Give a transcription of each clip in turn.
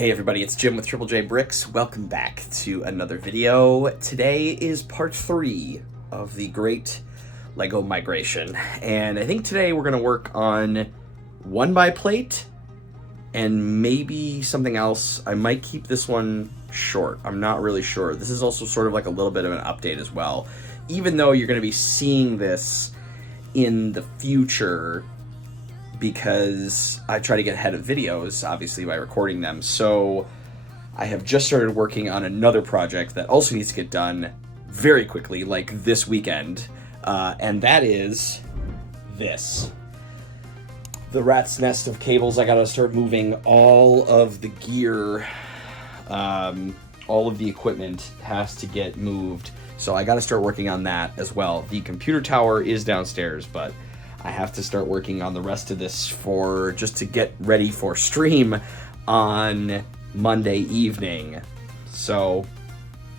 Hey everybody, it's Jim with Triple J Bricks. Welcome back to another video. Today is part 3 of the great Lego migration. And I think today we're going to work on 1x plate and maybe something else. I might keep this one short. I'm not really sure. This is also sort of like a little bit of an update as well. Even though you're going to be seeing this in the future, because I try to get ahead of videos, obviously, by recording them. So I have just started working on another project that also needs to get done very quickly, like this weekend. And that is this. The rat's nest of cables. I gotta start moving all of the gear. All of the equipment has to get moved. So I gotta start working on that as well. The computer tower is downstairs, but I have to start working on the rest of this just to get ready for stream on Monday evening. So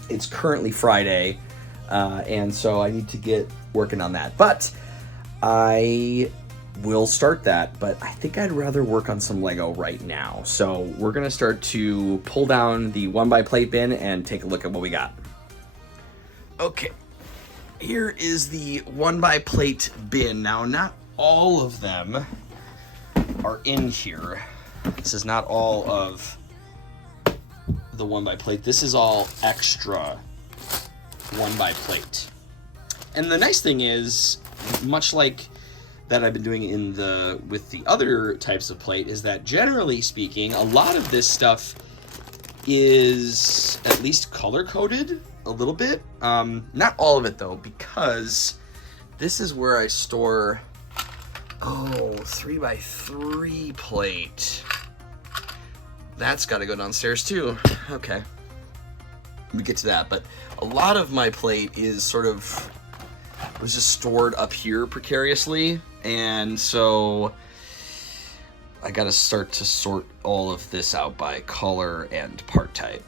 it's currently Friday, and so I need to get working on that. But I will start that, but I think I'd rather work on some Lego right now. So we're gonna start to pull down the 1x plate bin and take a look at what we got. Okay. Here is the 1x plate bin. Now, not all of them are in here. This is not all of the 1x plate. This is all extra 1x plate. And the nice thing is, much like that I've been doing with the other types of plate, is that generally speaking, a lot of this stuff is at least color-coded a little bit. Not all of it though, because this is where I store 3x3 plate. That's got to go downstairs too. Okay, we get to that, but a lot of my plate was just stored up here precariously, and so I got to start to sort all of this out by color and part type.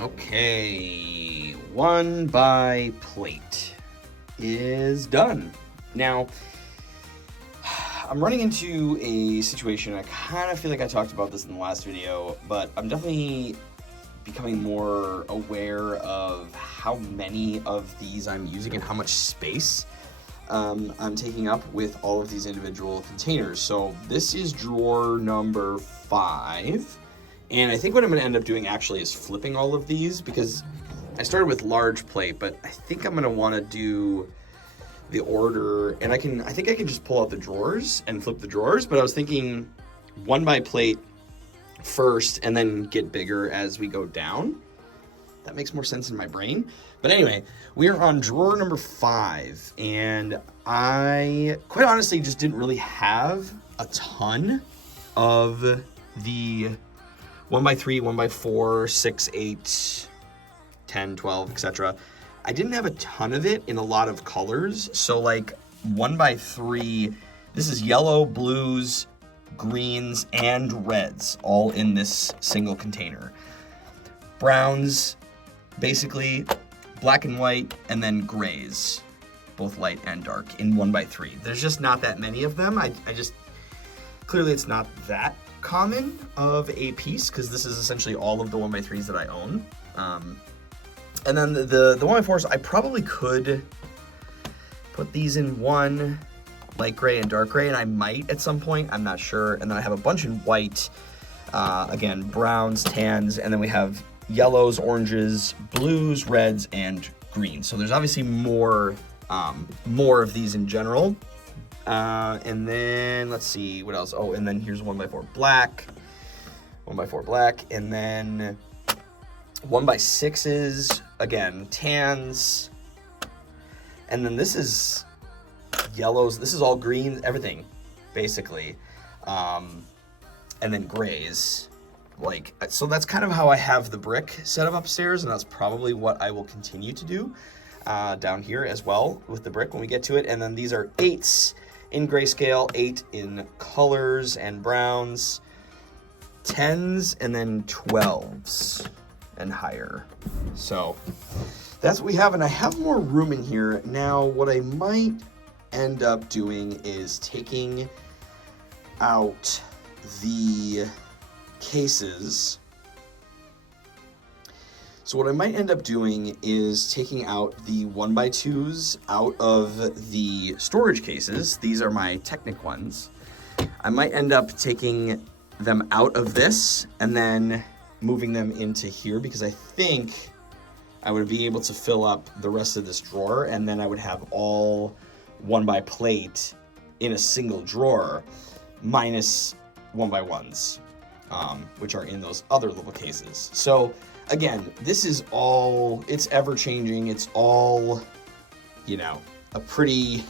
Okay, 1x plate is done. Now, I'm running into a situation. I kind of feel like I talked about this in the last video, but I'm definitely becoming more aware of how many of these I'm using and how much space I'm taking up with all of these individual containers. So this is drawer number 5. And I think what I'm going to end up doing actually is flipping all of these, because I started with large plate, but I think I'm going to want to do the order, and I think I can just pull out the drawers and flip the drawers, but I was thinking 1x plate first and then get bigger as we go down. That makes more sense in my brain. But anyway, we are on drawer number 5, and I quite honestly just didn't really have a ton of the 1x3, 1x4, 6, 8, 10, 12, etc. I didn't have a ton of it in a lot of colors. So like 1x3, this is yellow, blues, greens, and reds, all in this single container. Browns, basically black and white, and then grays, both light and dark, in 1x3. There's just not that many of them. I Clearly it's not that common of a piece because this is essentially all of the 1x3s that I own. And then the 1x4s, I probably could put these in one light gray and dark gray, and I might at some point, I'm not sure. And then I have a bunch in white, again, browns, tans, and then we have yellows, oranges, blues, reds, and greens. So there's obviously more of these in general. And then let's see what else. Oh, and then here's 1x4 black, 1x4 black, and then 1x6s, again, tans, and then this is yellows. This is all green, everything, basically, and then grays. Like, so that's kind of how I have the brick set up upstairs, and that's probably what I will continue to do down here as well with the brick when we get to it. And then these are 8s in grayscale, 8 in colors and browns, 10s, and then 12s and higher. So that's what we have, and I have more room in here. Now, what I might end up doing is taking out the cases. So what I might end up doing is taking out the 1x2s out of the storage cases. These are my Technic ones. I might end up taking them out of this and then moving them into here, because I think I would be able to fill up the rest of this drawer, and then I would have all 1x plate in a single drawer, minus 1x1s, which are in those other little cases. So again, this is all, it's ever changing. It's all, you know, a pretty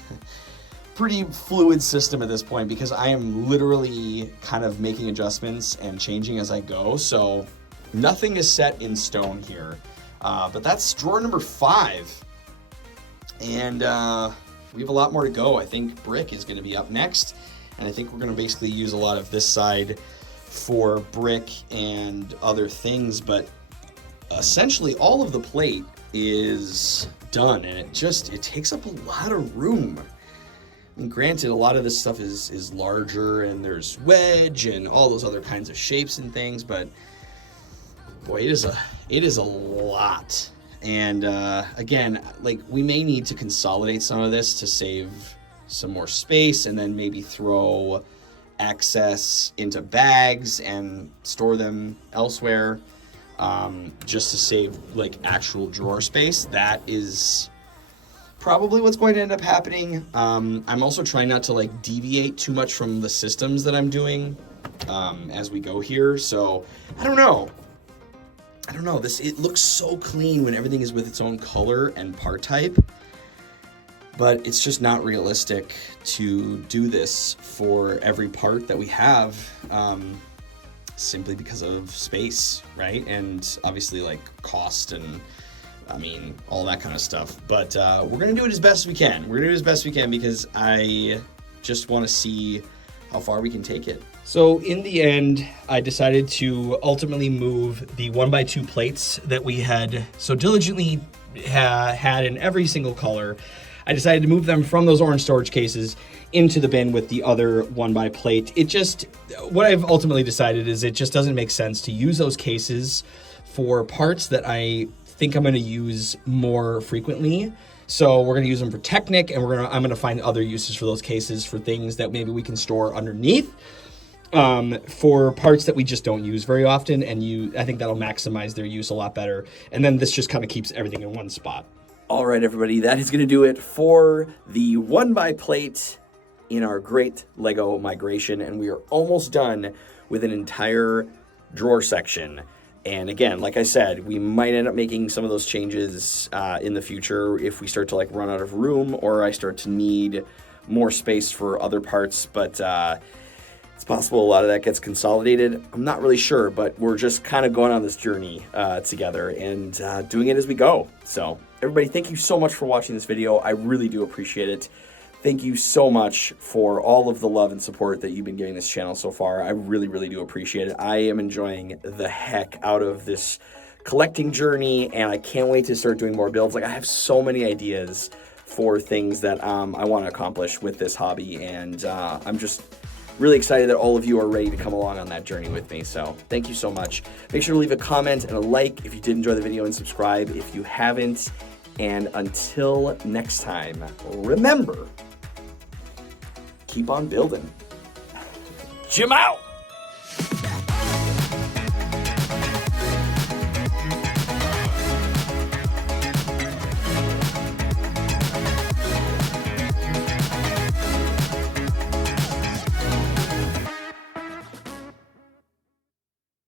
fluid system at this point, because I am literally kind of making adjustments and changing as I go. So nothing is set in stone here. But that's drawer number 5. And we have a lot more to go. I think brick is going to be up next. And I think we're going to basically use a lot of this side for brick and other things. But essentially all of the plate is done, and it takes up a lot of room. And granted, a lot of this stuff is larger, and there's wedge and all those other kinds of shapes and things, but boy, it is a lot. And again, like, we may need to consolidate some of this to save some more space, and then maybe throw excess into bags and store them elsewhere, just to save like actual drawer space. That is probably what's going to end up happening. I'm also trying not to like deviate too much from the systems that I'm doing as we go here. So I don't know. It looks so clean when everything is with its own color and part type, but it's just not realistic to do this for every part that we have, simply because of space, right? And obviously like cost and all that kind of stuff. But we're gonna do it as best we can. We're gonna do it as best we can, because I just want to see how far we can take it. So in the end, I decided to ultimately move the 1x2 plates that we had so diligently had in every single color. I decided to move them from those orange storage cases into the bin with the other 1x plate. What I've ultimately decided is it just doesn't make sense to use those cases for parts that I think I'm going to use more frequently. So we're going to use them for Technic, and I'm going to find other uses for those cases for things that maybe we can store underneath, for parts that we just don't use very often. And I think that'll maximize their use a lot better. And then this just kind of keeps everything in one spot. All right, everybody, that is going to do it for the 1x plate in our great Lego migration. And we are almost done with an entire drawer section. And again, like I said, we might end up making some of those changes in the future if we start to like run out of room, or I start to need more space for other parts. But it's possible a lot of that gets consolidated. I'm not really sure, but we're just kind of going on this journey together and doing it as we go. So everybody, thank you so much for watching this video. I really do appreciate it. Thank you so much for all of the love and support that you've been giving this channel so far. I really, really do appreciate it. I am enjoying the heck out of this collecting journey, and I can't wait to start doing more builds. Like, I have so many ideas for things that I want to accomplish with this hobby, and I'm just really excited that all of you are ready to come along on that journey with me. So thank you so much. Make sure to leave a comment and a like if you did enjoy the video, and subscribe if you haven't. And until next time, remember, keep on building. Jim out!